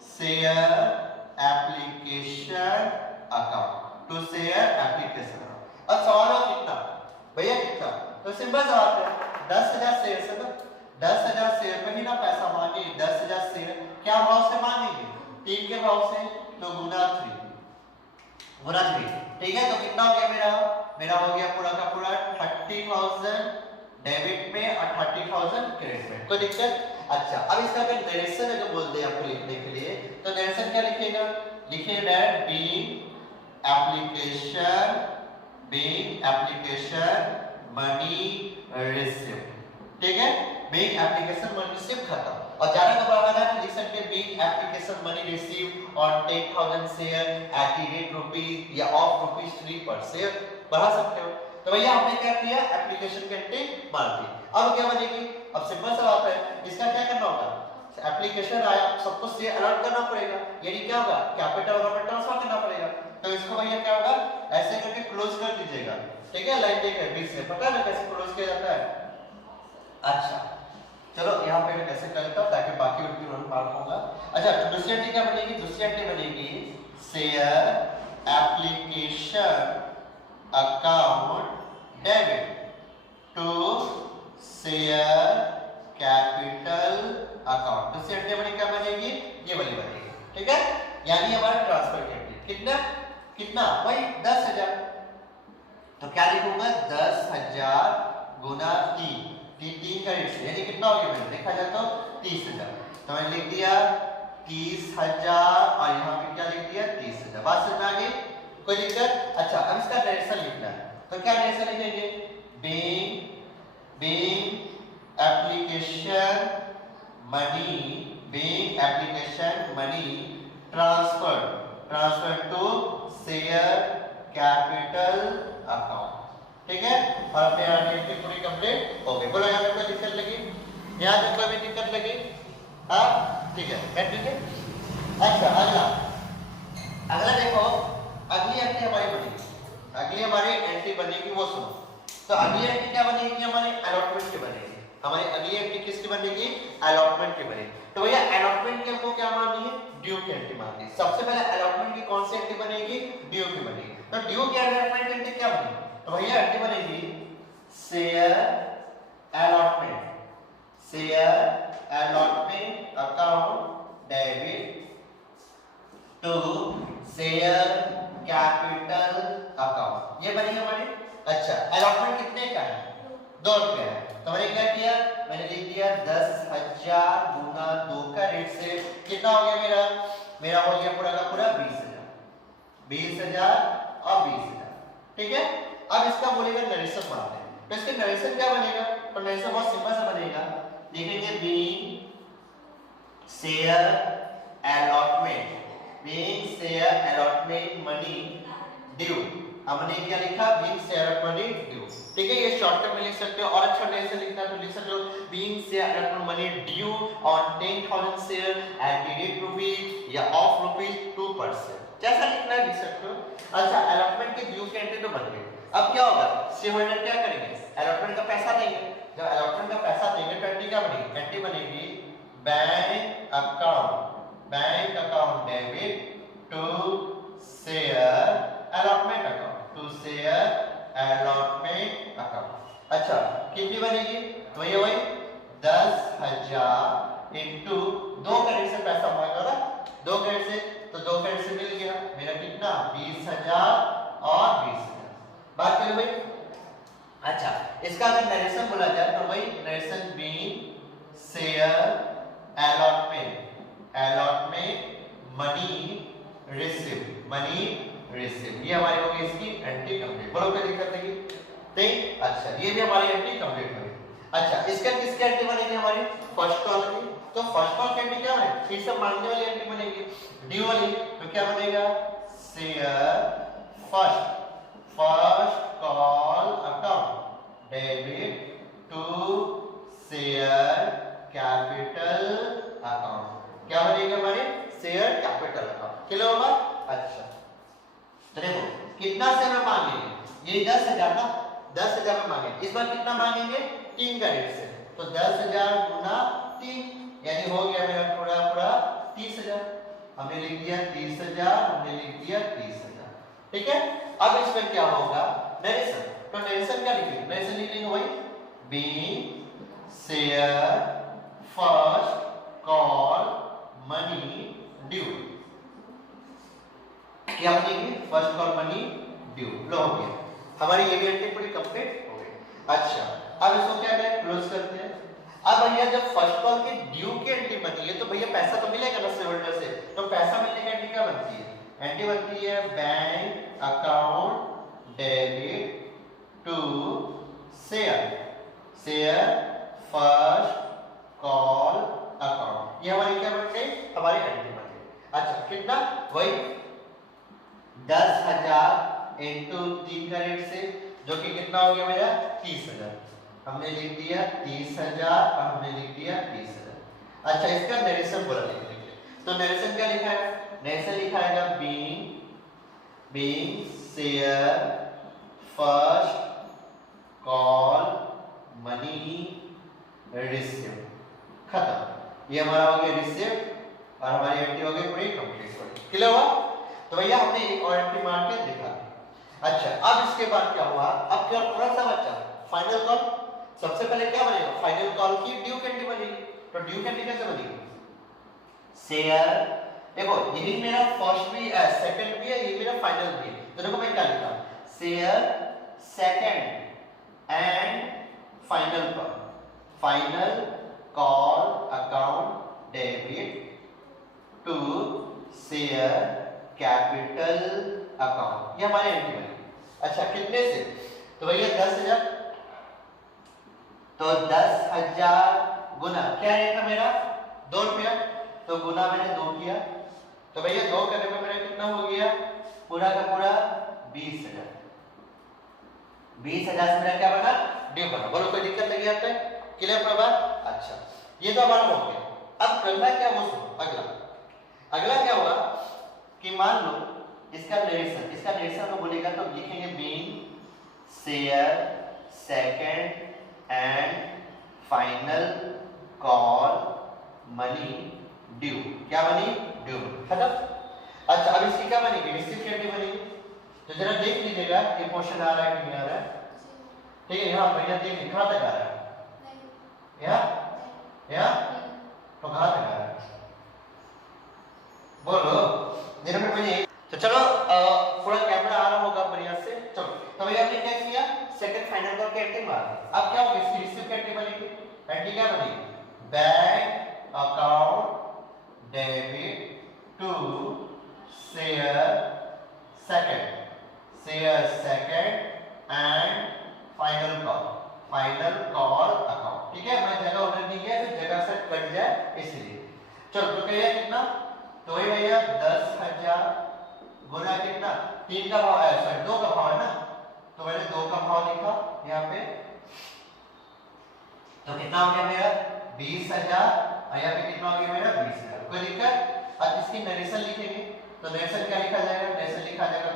share application account to share application. अब सवाल हो कितना भैया कितना तो सिंपल सा बात है 10,000 शेयर से तो 10,000 शेयर पे ही ना पैसा मांगे 10,000 शेयर क्या भाव से मांगेंगे 3 के भाव से तो गुना 3 ठीक है। तो कितना हो गया मेरा हो गया पूरा का पूरा 30,000 डेबिट में और 30,000 क्रेडिट में कोई दिक्कत। अच्छा, अब इसका अगर नरेशन अगर बोल दे आपको लिखने के लिए तो नरेशन क्या लिखेगा? लिखिए that being application money receive. ठीक है, बीइंग एप्लीकेशन मनी रिसीव खत्म। और ज्यादा घबराना ना लिख सकते हैं being application money receive on 10,000 share at the rate rupees या ऑफ ₹3 पर शेयर बढ़ा सकते हो। तो भैया हमने क्या किया? एप्लीकेशन की एंट्री मार दी। अब क्या बनेगी? अब सिंपल सा बात है, इसका क्या करना होगा? एप्लीकेशन आया, सबको शेयर अलॉट करना पड़ेगा, यानी क्या होगा? कैपिटल अकाउंट में ट्रांसफर करना पड़ेगा। तो इसको भैया क्या होगा? ऐसे करके क्लोज कर दीजिएगा। ठीक है, लाइन देखिए बीच से, पता है ना कैसे क्लोज किया जाता है? अच्छा, चलो यहाँ पे मैं कैसे करता हूँ ताकि बाकी उनकी रोल मार्क होगा। अच्छा, तो दूसरी एंट्री क्या बनेगी? दूसरी एंट्री बनेगी share application account debit to share capital account. दूसरी एंट्री बनेगी क्या बनेगी? ये वाली बनेगी। ठीक है, यानी हमारा ट्रांसफर की एंट्री कितना कितना? भाई 10,000। तो क्या लिखूंगा? 10,000 गुना 3 का रेट यानी कितना हो गया? मैंने देखा जाए तो 30,000। तो मैंने लिख दिया 30,000 और यहाँ पे क्या लिख दिया? 30,000। बात समझ में आ गई? कोई दिक्कत? अच्छा, अब इसका नरेशन लिखना है। तो क्या नरेशन लिखेंगे? Being application money transfer to share capital account. ठीक है, और अपने एंट्री पूरी कंप्लीट हो गई। बोलो यहाँ पे कोई दिक्कत लगी? यहाँ पे कोई भी दिक्कत लगी? हाँ, ठीक है, बैठ लीजिए। अच्छा, अगला देखो, अगली एंट्री हमारी एंट्री बनेगी वो सुनो। तो अगली एंट्री क्या बनेगी? हमारी अलॉटमेंट की बनेगी। हमारी अगली एंट्री किसकी बनेगी? अलॉटमेंट की बनेगी। तो भैया अलॉटमेंट की हमको क्या माननी है? ड्यू की एंट्री माननी है। सबसे पहले अलॉटमेंट की कौन सी एंट्री बनेगी? ड्यू की बनेगी। तो ड्यू की अलॉटमेंट एंट्री क्या बनेगी? तो भैया एंट्री बनेगी share allotment account debit to share capital account. ये बनेगी हमारी। अच्छा, अलॉटमेंट कितने का है? 2 रुपए है। तो मैंने क्या किया? मैंने लिख दिया 10,000 गुना 2 का रेट से कितना हो गया? मेरा हो गया पूरा का पूरा 20,000 और 20,000। ठीक है, अब इसका बोलेगा नरेशन मारते हैं। तो इसके नरेशन क्या बनेगा? तो नरेशन बहुत सिंपल सा बनेगा। लिखेंगे being share allotment money due. हमने क्या लिखा? Being share money due. ठीक है, ये शॉर्टकट में लिख सकते हो और अच्छा नरेशन लिखना है तो लिख सकते हो being share allotment money due on 10,000 share at the rate rupees या ऑफ ₹2 पर शेयर। जैसा लिखना है लिख सकते हो। अच्छा, अलॉटमेंट की ड्यू की एंट्री तो बन गई। अब क्या होगा? शेयर होल्डर क्या करेंगे? अलॉटमेंट का पैसा देंगे। जब अलॉटमेंट का पैसा देंगे तो एंट्री क्या बनेगी? एंट्री बनेगी bank account debit to share allotment account. अच्छा, कितनी बनेगी? तो ये वही 10,000 इंटू 2 क्रेडिट से पैसा मांगा ना, 2 क्रेडिट से, तो 2 क्रेडिट से मिल गया मेरा कितना? 20,000 और 20,000। बात करें भाई। अच्छा, इसका अगर नरेशन बोला जाए तो भाई narration being share allotment money receive. ये हमारी हो गई इसकी एंट्री कंप्लीट। बोलो कोई दिक्कत नहीं? ठीक। अच्छा, ये भी हमारी एंट्री कंप्लीट हो गई। अच्छा, इसका किसकी एंट्री बनेगी? हमारी फर्स्ट कॉलम की। तो फर्स्ट कॉलम की एंट्री क्या बनेगी? फिर से मांगने वाली एंट्री बनेगी ड्यू वाली। तो क्या बनेगा? Share first call account debit to share capital account. क्या बनेगा हमारे? Share capital account. क्लियर होगा? अच्छा, तो देखो कितना शेयर में मांगेंगे? ये 10,000 ना, 10,000 में मांगेंगे। इस बार कितना मांगेंगे? 3 का रेट से। तो 10,000 गुना 3 यानी हो गया मेरा पूरा 30,000। हमने लिख दिया 30,000, हमने लिख दिया 30,000। ठीक है, अब इसमें क्या होगा? नरेशन। तो नरेशन क्या लिखेंगे? नरेशन लिख लेंगे वही being share first call money due. क्या बनेगी? First call money due. लो हो गया हमारी ये भी एंट्री पूरी कंप्लीट हो गई। अच्छा, अब इसको क्या करें? क्लोज करते हैं। अब भैया जब फर्स्ट कॉल की ड्यू की एंट्री बनी है तो भैया पैसा तो मिलेगा ना शेयर होल्डर से, तो पैसा मिलने की एंट्री क्या बनती है? एंट्री बनती है bank account debit to share, share first call account, ये हमारी क्या बन गई? हमारी एंट्री बन गई। अच्छा कितना? वही 10,000 इंटू 3 का रेट से, जो कि कितना हो गया मेरा? 30,000। हमने लिख दिया 30,000 और हमने लिख दिया 30,000। अच्छा इसका नरेशन बोला लिख लेंगे, तो नरेशन क्या लिखा है? नरेशन लिखा है being share first call money receive, खत्म। ये हमारा हो गया रिसीव और हमारी एंट्री हो गई पूरी कंप्लीट हो गई। क्लियर हुआ? तो भैया हमने एक और एंट्री मार के दिखा। अच्छा अब इसके बाद क्या हुआ? अब क्या थोड़ा सा बच्चा फाइनल कॉल। सबसे पहले क्या बनेगा? फाइनल कॉल की ड्यू कैंडी बनेगी। तो ड्यू कैंडी कैसे बनेगी? शेयर, देखो यही मेरा फर्स्ट भी है, सेकंड भी है, ये मेरा फाइनल भी है। तो देखो मैं क्या लिखा? Share second and final call, final call account debit to share capital account, ये हमारी एंट्री बनेगी। अच्छा कितने से? तो भैया 10,000, तो 10,000 गुना क्या रेट था मेरा? 2 रुपया, तो गुना मैंने 2 किया, तो भैया 2 करने में मेरा कितना हो गया? पूरा का पूरा 20,000। 20,000 से मेरा क्या बना? ड्यू बना। बोलो कोई दिक्कत लगी आप तक? क्लियर प्रभा? अच्छा ये तो हमारा हो गया। अब करना क्या? वो सुनो अगला क्या होगा कि मान लो इसका नरेशन को बोलेगा तो लिखेंगे being share second and final call money due, क्या बनी? ड्यू, खत्म। अच्छा अब इसकी क्या बनेगी? रिसीव कैंडी बनेगी। तो जरा देख लीजिएगा ये क्वेश्चन आ रहा है कि नहीं आ रहा है? ठीक है यहाँ भैया देखिए कहां तक आ रहा है? यहाँ तो कहां तक आ रहा है? बोलो जरा मुझे। तो चलो पूरा कैमरा आ रहा होगा बढ़िया से। चलो तो भैया हमने क्या किया? सेकंड फाइनल कॉल की एंट्री मार दी। अब क्या होगा? इसकी रिसीव की एंट्री बनेगी। एंट्री क्या बनेगी? Bank account debit to share second and final call account. ठीक है मैं जगह ऑर्डर नहीं किया तो जगह से कट जाए इसलिए। चलो तो कहिए कितना? तो ये भैया 10,000 गुना कितना? 3 का भाव है, सॉरी 2 का भाव है ना, तो मैंने 2 का भाव लिखा यहाँ पे, तो कितना हो गया मेरा? 20,000 और यहाँ पे कितना हो गया मेरा? 20,000। कोई दिक्कत? अब इसकी नरेशन लिखेंगे, तो नरेशन क्या लिखा जाएगा? नरेशन लिखा जाएगा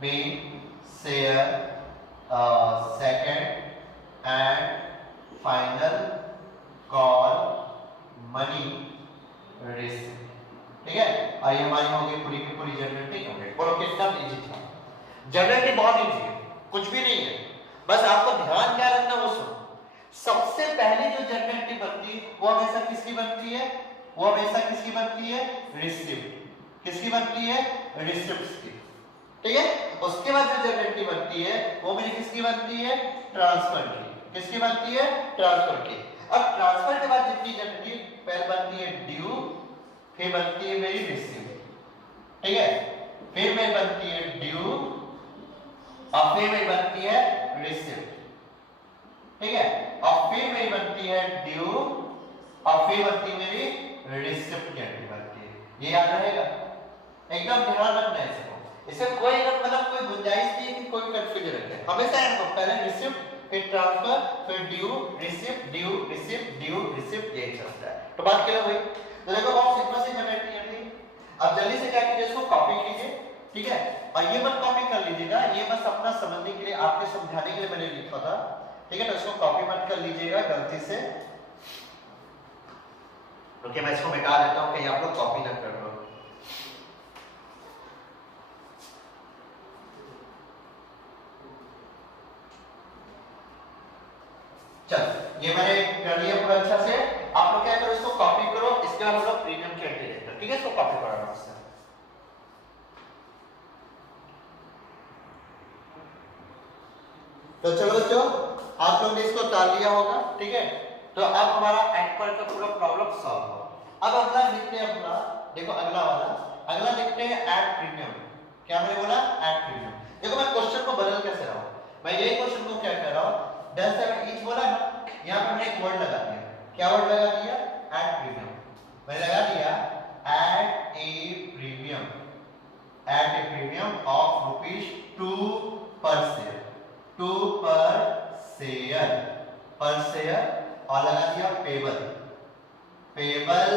being share second and final call money receive. ठीक है और ये हमारी हो गई पूरी की पूरी जनरेटिंग कंप्लीट। बोलो कितना इजी था? जनरेटिंग बहुत इजी है, कुछ भी नहीं है, बस आपको ध्यान क्या रखना वो सुनो। सबसे पहले जो जनरेटिंग बनती है वो हमेशा किसकी बनती है? वो हमेशा किसकी बनती है? रिसीव। किसकी बनती है? रिसिप्ट्स की। ठीक है उसके बाद जो जनरेटिंग बनती है वो मेरी किसकी बनती है? ट्रांसफर की। किसकी बनती है? ट्रांसफर की। अब ट्रांसफर के बाद जितनी जनरेटिंग पहले बनती है ड्यू, फिर बनती है मेरी रिसीव, ठीक है, फिर मेरी बनती है ड्यू और फिर मेरी बनती है रिसीव, ठीक है, और फिर मेरी बनती है ड्यू और फिर बनती है मेरी रिसिप्टेंट बनती है। ये याद रहेगा, एकदम ध्यान रखना है इसको। इसमें कोई मतलब कोई गुंजाइश नहीं है कि कोई कंफ्यूजन रखे। हमेशा इनको पहले रिसिप्ट फिर ट्रांसफर फिर due receipt due receipt due receipt यही चलता है। तो बात क्लियर हुई? तो देखो बहुत सिंपल सी जनरेटिंग है। अब जल्दी से क्या कीजिए, इसको कॉपी कीजिए, ठीक है, और ये मत कॉपी कर लीजिएगा, ये बस अपना समझने के लिए आपके समझाने के लिए मैंने लिखा था, ठीक है, तो इसको कॉपी मत कर लीजिएगा गलती से। ओके मैं इसको मिटा देता हूं कहीं आप लोग कॉपी ना कर लो। चल ये मैंने कर लिया पूरा अच्छा से। आप लोग क्या करो, इसको कॉपी करो, इसके बाद हम लोग प्रीमियम के एंट्री, ठीक है, इसको कॉपी कराना उससे। तो चलो बच्चों आप लोग ने इसको उतार लिया होगा, ठीक है। तो अब हमारा एट पर का पूरा प्रॉब्लम सॉल्व हो। अब अगला लिखते हैं अपना, देखो अगला लिखते हैं एट प्रीमियम। क्या मैंने बोला? At premium. देखो मैं क्वेश्चन को बदल कैसे रहा हूं, मैं ये क्वेश्चन को क्या कर रहा हूं, 10 7 ईच बोला ना, यहां पे मैंने एक वर्ड लगा दिया। क्या वर्ड लगा दिया? At premium. मैंने लगा दिया at a premium, at a premium of ₹2 पर शेयर, 2 पर शेयर, पर शेयर, और लगा दिया पेबल, पेबल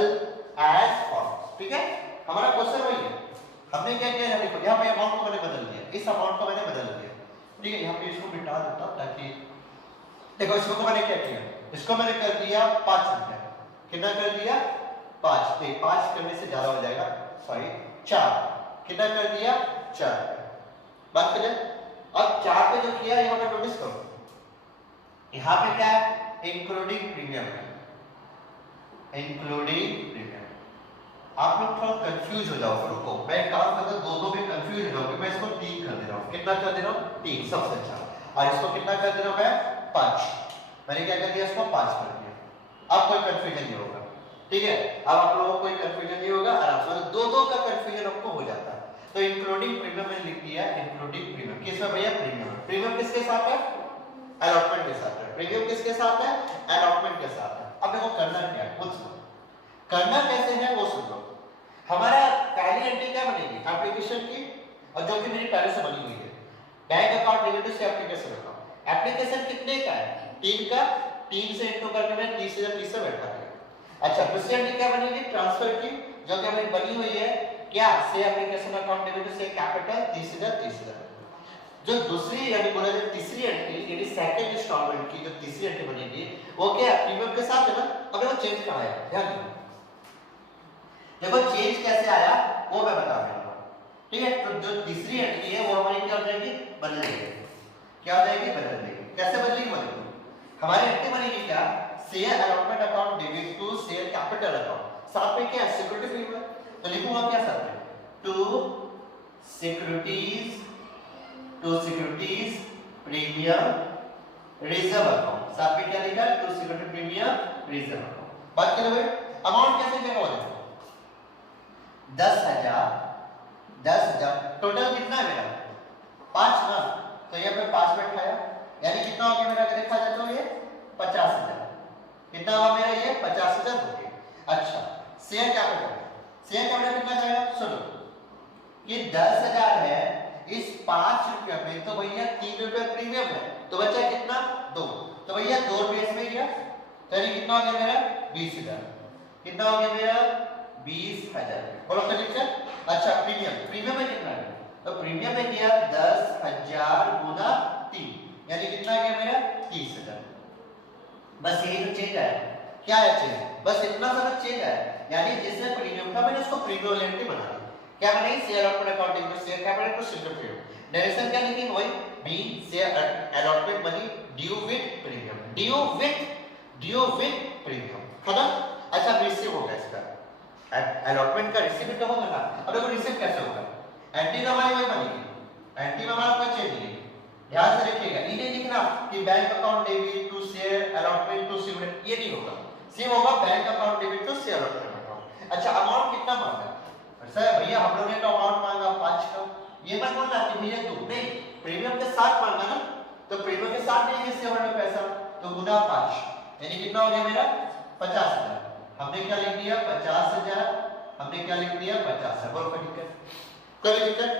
एज फॉलोज। ठीक है, हमारा क्वेश्चन वही है। हमने क्या किया, देखो यहाँ पे अमाउंट को मैंने बदल दिया, इस अमाउंट को मैंने बदल दिया। ठीक है, यहाँ पे इसको मिटा देता हूं ताकि देखो इसको मैंने क्या किया, इसको मैंने कर दिया 5 रुपया। कितना कर दिया? 5। 5 करने से ज्यादा हो जाएगा, सॉरी 4। कितना कर दिया? 4। बात करें अब 4 पे जो किया यहाँ पे नोटिस करो, यहाँ पे क्या है? इंक्लूडिंग प्रीमियम है, इंक्लूडिंग प्रीमियम। आप लोग थोड़ा कंफ्यूज हो जाओगे, रुको मैं काम करता हूं, दो में कंफ्यूज हो जाओगे। मैं इसको 3 कर दे रहा हूं। कितना कर दे रहा हूं? 3, सबसे अच्छा। और इसको कितना कर दे रहा हूं मैं? 5। मैंने क्या कर दिया? इसको 5 कर दिया। अब कोई कंफ्यूजन नहीं होगा। ठीक है, अब आप लोगों को कोई कंफ्यूजन नहीं होगा, आराम से दो का कंफ्यूजन आपको हो जाता है। तो इंक्लूडिंग प्रीमियम मैंने लिख दिया, इंक्लूडिंग प्रीमियम। किसमें भैया? प्रीमियम। प्रीमियम किसके साथ है? अलॉटमेंट के साथ है। प्रीमियम किसके साथ है? अलॉटमेंट के साथ है। अब देखो करना क्या है, खुद सुनो। करना कैसे है वो सुन लो। हमारा पहली एंट्री क्या बनेगी? एप्लीकेशन की, और जो कि मेरी पहले से बनी हुई है। बैंक अकाउंट डेबिट से एप्लीकेशन अकाउंट। एप्लीकेशन कितने का है? 3 का। 3 से इंटू करके मैं 30 से बैठा दिया। अच्छा, दूसरी एंट्री क्या बनेगी? ट्रांसफर की, जो कि हमारी बनी हुई है क्या? से एप्लीकेशन अकाउंट डेबिट से कैपिटल 30,000। जो दूसरी यानी बोला जाए तीसरी एंट्री यानी सेकंड इंस्टॉलमेंट की जो तीसरी एंट्री बनेगी वो क्या? प्रीमियम के साथ है ना। अब वो चेंज कहां है? ध्यान दो, देखो चेंज कैसे आया वो मैं बता रहा हूं। ठीक है, तो जो तीसरी एंट्री है वो हमारी क्या हो जाएगी? बदल जाएगी। क्या हो जाएगी? बदल जाएगी। कैसे बदलेगी? बदलेगी, हमारी एंट्री बनेगी क्या? Share allotment account debit to share capital account. साथ में क्या है? Security premium. तो लिखूंगा क्या साथ में? To securities premium reserve account. साथ में क्या लिखा? To security premium reserve account. बात करें भाई अमाउंट कैसे जमा हो जाएगा? 10,000 टोटल कितना है मेरा? 5 ना, तो यहाँ पे 5 बैठाया, यानी कितना हो गया मेरा? देखा जाए तो ये 50,000। कितना हुआ मेरा? ये 50,000 हो गया। अच्छा, शेयर कैपिटल, शेयर कैपिटल कितना जाएगा? सुनो, ये 10,000 है, इस 5 रुपया में तो भैया 3 रुपया प्रीमियम है, तो बचा कितना? 2। तो भैया 2 रुपये इसमें गया, तो ये कितना हो गया मेरा? 20,000। कितना हो गया मेरा? 20,000। बोलो कलेक्शन। अच्छा, प्रीमियम में कितना है? तो प्रीमियम में गया 10,000 गुना 3, यानी कितना गया मेरा? 30,000। बस यही तो चेंज है। क्या है चेंज? बस इतना सा चेंज है, यानी जिसने प्रीमियम था मैंने उसको प्रीमियम एंट्री बना दी। क्या बनेगी? Share allotment account debit share capital to security premium. Direction क्या लिखेंगे? वही be share allotment money due with premium, due with premium. खत्म। अच्छा, रिसीव हो गया इसका, अलॉटमेंट का रिसीव तो होगा ना। अब देखो रिसीव कैसे होगा? एंट्री तो हमारी वही बनेगी, एंट्री में हमारा कोई चेंज नहीं। ध्यान से देखिएगा, ये नहीं लिखना कि bank account debit to share allotment to security, ये नहीं होगा। सेम होगा bank account debit to share allotment account. अच्छा, अमाउंट कितना मांगा? सर भैया हम लोगों ने तो अमाउंट मांगा 5 का, ये मत बोलना कि भैया 2 नहीं, प्रीमियम के साथ मांगा ना, तो प्रीमियम के साथ नहीं इससे हमारे पैसा, तो गुना 5, यानी कितना हो गया मेरा? 50,000। हमने क्या लिख दिया? 50,000। हमने क्या लिख दिया? 50,000। बोलो कोई दिक्कत? कोई दिक्कत?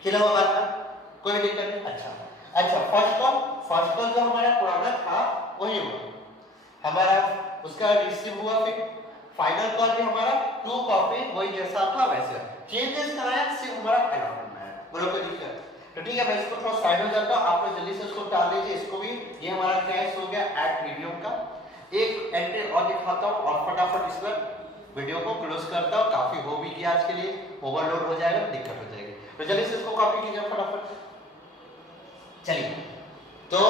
खिला हुआ बात का कोई दिक्कत नहीं। अच्छा, फर्स्ट कॉल जो हमारा पुराना था वही हुआ हमारा, उसका रिसीव हुआ। फिर फाइनल कॉल भी हमारा 2 कॉपी वही जैसा था वैसे, चेंजेस कराया सिर्फ हमारा अलॉटमेंट में है। बोलो कोई दिक्कत? तो ठीक है, मैं इसको थोड़ा साइड हो जाता हूं, आप लोग जल्दी से इसको डाल दीजिए। इसको भी, ये हमारा कैश हो गया एट प्रीमियम का। एक एंट्री और दिखाता हूं और फटाफट इस पर वीडियो को क्लोज करता हूं। काफी हो भी किया आज के लिए, ओवरलोड हो जाएगा, दिक्कत हो जाएगी, तो जल्दी से इसको कॉपी कीजिए फटाफट। चलिए, तो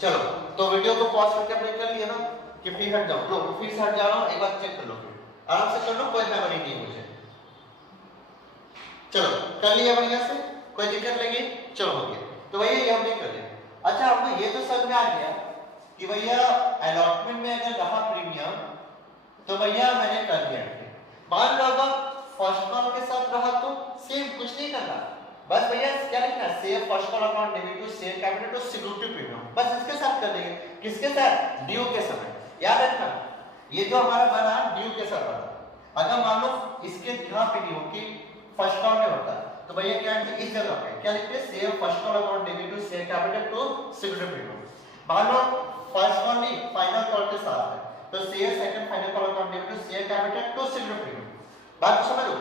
चलो, तो वीडियो को पॉज करके आपने कर लिया ना कि फिर हट जाओ, लो फिर से हट जा रहा हूं, एक बार चेक कर लो, फिर आराम से कर लो, कोई मेमोरी नहीं है मुझे। चलो कर लिया बढ़िया से, कोई दिक्कत लगी? चलो हो गया, तो वही हमने कर लिया। अच्छा, हमको ये तो समझ में आ गया कि भैया अलॉटमेंट में अगर रहा प्रीमियम तो भैया मैंने कर दिया एंट्री। मान लो अगर फर्स्ट कॉल के साथ रहा तो सेम कुछ नहीं करना, बस भैया क्या लिखना है, save first call account debit to share capital to security premium, बस इसके साथ कर देंगे। किसके साथ? ड्यू के समय। याद रखना ये जो हमारा बना ड्यू के साथ बना। अगर मान लो इसके यहाँ पे ड्यू की फर्स्ट कॉल में होता है तो भैया क्या है, इस जगह पे क्या लिखते हैं, save first call account debit to share capital to security premium. मान लो फर्स्ट कॉल नहीं फाइनल कॉल के साथ है तो share second final call account debit to share capital to security premium. बात को समझो,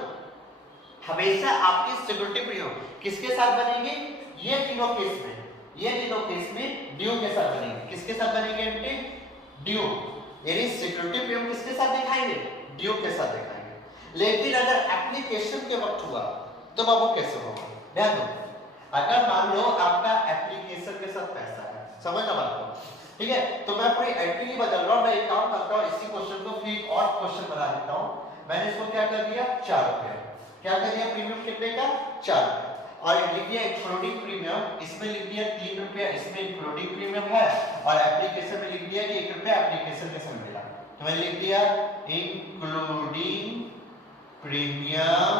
हमेशा आपकी सिक्योरिटी प्रीमियम किसके साथ बनेगी, ये तीनों केस में, ये तीनों केस में ड्यू के साथ बनेगी। किसके साथ बनेगी एंट्री? ड्यू, यानी सिक्योरिटी प्रीमियम किसके साथ दिखाएंगे, ड्यू के साथ दिखाएंगे। लेकिन अगर एप्लीकेशन के वक्त हुआ तो बाबू कैसे होगा, ध्यान दो। अगर मान लो आपका एप्लीकेशन के साथ पैसा है, समझना बात को, ठीक है, तो मैं पूरी एंट्री नहीं बदल रहा हूं, मैं एक काम करता हूं, इसी क्वेश्चन को फिर और क्वेश्चन बना देता हूं। मैंने इसको क्या कर दिया, 4 रुपए, क्या कर दिया, प्रीमियम कितने का, 4 रुपए, और लिख दिया इंक्लूडिंग प्रीमियम, इसमें लिख दिया 3 रुपया, इसमें इंक्लूडिंग प्रीमियम है, और एप्लीकेशन में लिख दिया कि 1 रुपया एप्लीकेशन के समय मिला, तो मैंने लिख दिया इंक्लूडिंग प्रीमियम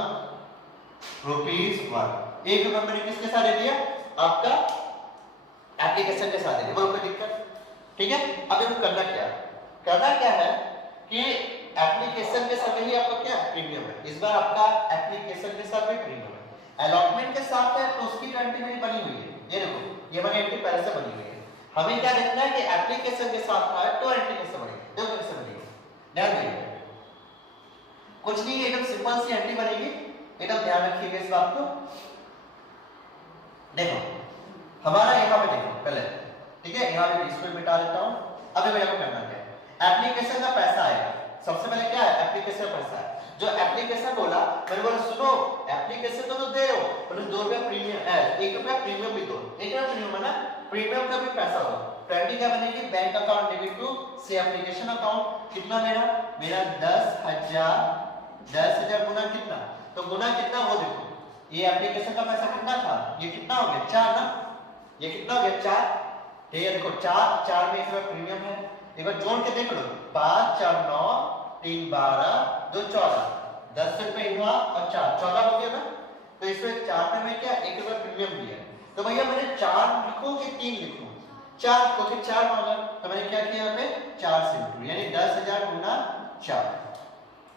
₹1। 1 रुपया मैंने किसके साथ दे दिया, आपका एप्लीकेशन के साथ दे दिया, बोलो कोई दिक्कत, ठीक है। अब देखो करना क्या है कि एप्लीकेशन के समय ही आपका क्या प्रीमियम है, इस बार आपका एप्लीकेशन के साथ भी प्रीमियम है। अलॉटमेंट के साथ है तो उसकी गारंटी मेरी बनी हुई है, ये देखो ये मैंने एंट्री पहले से बनी हुई है। हमें क्या देखना है कि एप्लीकेशन के साथ है तो एंट्री कैसे बनेगी, देखो कैसे बनेगी, ध्यान दीजिए, कुछ नहीं एकदम सिंपल सी एंट्री बनेगी, एकदम ध्यान रखिएगा इस बात को। देखो हमारा यहाँ पे देखो पहले, ठीक है, यहाँ पे इसको मिटा देता हूँ। अभी मेरे को करना क्या है, एप्लीकेशन का पैसा आएगा, सबसे पहले क्या है, एप्लीकेशन का पैसा है। जो एप्लीकेशन बोला, मैंने बोला सुनो एप्लीकेशन तो दे रहे हो, पर 2 रुपया प्रीमियम है, 1 रुपया प्रीमियम भी दो, 1 रुपया प्रीमियम है ना, प्रीमियम का भी पैसा हो। पेंडिंग क्या बनेगी, बैंक अकाउंट डेबिट टू से एप्लीकेशन अकाउंट, कितना मेरा 10,000 गुना कितना, तो गुना कितना वो देखो, ये एप्लीकेशन का पैसा कितना था, ये कितना हो गया 4 ना, ये कितना हो गया 4, ठीक है, देखो 4 में 1 रुपया प्रीमियम है, एक बार जोड़ के देख लो, 5 4 9 3 12 2 14, 10 रुपए हुआ और 4 14 हो गया ना, तो इसमें 4 में मैं क्या 1 रुपया प्रीमियम दिया, तो भैया मैंने 4 लिखूं कि 3 लिखूं, 4 क्योंकि 4 मांगा, तो मैंने क्या किया, यहाँ पे 4 से इंटू, यानी 10,000 गुना 4,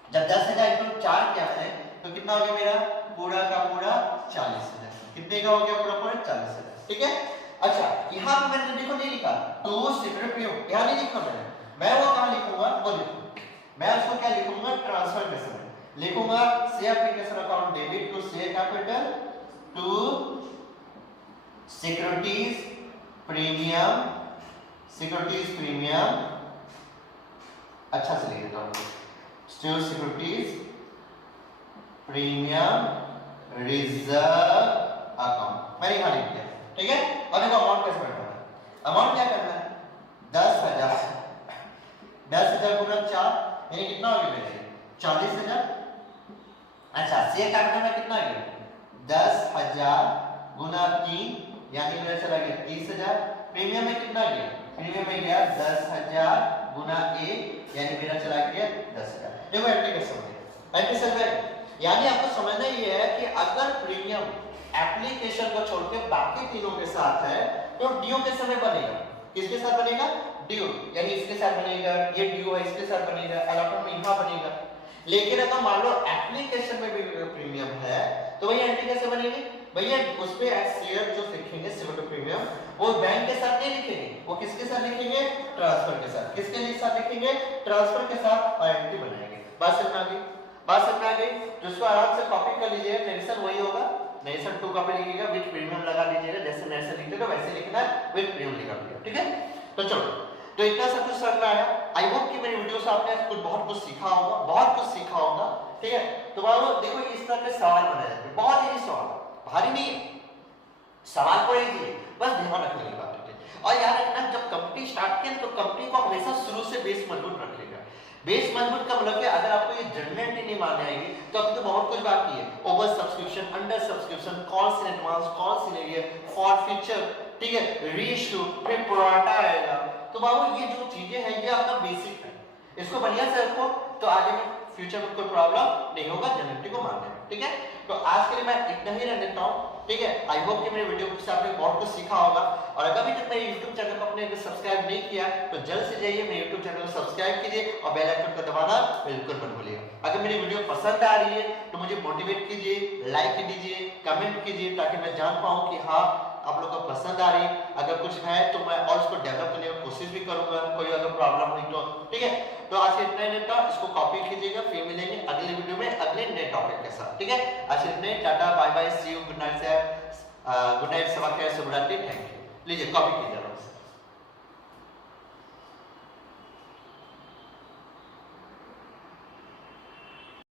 जब 10,000 इंटू 4 किया मैंने तो कितना हो गया मेरा पूरा का पूरा 40,000, कितने का हो गया पूरा 40,000, ठीक है। अच्छा यहाँ पे मैंने देखो नहीं लिखा तो सिक्योरिटी प्रीमियम, यहाँ नहीं लिखा मैं वो कहाँ लिखूंगा, वो देखो मैं उसको क्या लिखूंगा, ट्रांसफर के समय लिखूंगा से application account debit to share capital to securities premium, securities premium, अच्छा से लिख देता हूँ, सिक्योरिटीज प्रीमियम रिजर्व अकाउंट, मैंने यहाँ लिख दिया, ठीक है। अब देखो अमाउंट कैसे बैठा है, अमाउंट क्या करना है, 10,000 गुना 4 यानी कितना हो गया मेरे 40,000। अच्छा शेयर कैपिटल में कितना है 10,000 गुना 3 यानी मेरा चला गया 30,000। प्रीमियम में कितना गया, प्रीमियम में गया 10,000 गुना 1 यानी मेरा चला गया 10,000। देखो एप्लीकेशन में एप्लीकेशन यानी आपको समझना ये है कि अगर प्रीमियम एप्लीकेशन को छोड़ के बाकी तीनों के साथ है तो ड्यू के समय बनेगा, किसके साथ बनेगा, ड्यू, यानी इसके साथ बनेगा, ये ड्यू है इसके साथ बनेगा, अलॉटमेंट में यहाँ बनेगा। लेकिन अगर मान लो एप्लीकेशन में भी प्रीमियम है तो भैया एंट्री कैसे बनेगी, भैया उस पे शेयर जो लिखेंगे सिक्योरिटी प्रीमियम वो बैंक के साथ नहीं लिखेंगे, वो किसके साथ लिखेंगे, ट्रांसफर के साथ, किसके साथ लिखेंगे, ट्रांसफर के साथ, और एंट्री बनाएंगे। बात समझ आ गई, बात समझ आ गई, जिसको आराम से कॉपी कर लीजिए, नेरेशन वही होगा, नेरेशन 2 कॉपी लिखिएगा, विद प्रीमियम लगा लीजिएगा, जैसे नेरेशन लिखते हो वैसे लिखना है, विद प्रीमियम लिखा दिया, ठीक है। तो चलो, तो इतना सब कुछ समझ में आया। आई होप कि मेरी वीडियो से आपने कुछ बहुत कुछ सीखा होगा, बहुत कुछ सीखा होगा, ठीक है। तो बाबू देखो इस तरह के सवाल बनाए जाते हैं, बहुत ही सवाल, भारी नहीं सवाल को ही दिए, बस ध्यान रखने की बात है। और याद रखना जब कंपनी स्टार्ट किया तो कंपनी को हमेशा शुरू से बेस मजबूत रखेगा। बेस मजबूत का मतलब है अगर आपको ये जनरल नहीं मानने आएगी तो अभी तो बहुत कुछ बाकी है, over subscription, under subscription, calls in advance, calls in arrear, for future, ठीक है, रीशू, फिर पराठा आएगा। तो बाबू ये जो चीजें हैं ये आपका बेसिक है, इसको बढ़िया से रखो तो आगे में फ्यूचर में कोई प्रॉब्लम नहीं होगा जनरेटी को मारने में। ठीक है, तो आज के लिए मैं इतना ही रहने देता हूँ। ठीक है, आई होप कि मेरे वीडियो से आपने बहुत कुछ सीखा होगा। और अगर अभी तक मेरे YouTube चैनल को आपने सब्सक्राइब नहीं किया तो जल्द से जाइए मेरे YouTube चैनल को सब्सक्राइब कीजिए और बेल आइकन को दबाना बिल्कुल मत भूलिएगा। अगर मेरी वीडियो पसंद आ रही है तो मुझे मोटिवेट कीजिए, लाइक दीजिए, कमेंट कीजिए ताकि मैं जान पाऊँ कि हाँ आप लोगों को पसंद आ रही है। अगर कुछ है तो मैं और इसको डेवलप करने की कोशिश भी करूंगा, कोई अगर प्रॉब्लम हुई तो। ठीक है, तो आज से इतना ही रहता, इसको कॉपी कीजिएगा, फिर मिलेंगे अगले वीडियो में अगले नए टॉपिक के साथ। ठीक है, आज से इतना ही, tata bye bye, see you, good night sir, good night, सबा खैर, शुभ रात्रि, थैंक यू। लीजिए कॉपी कीजिए।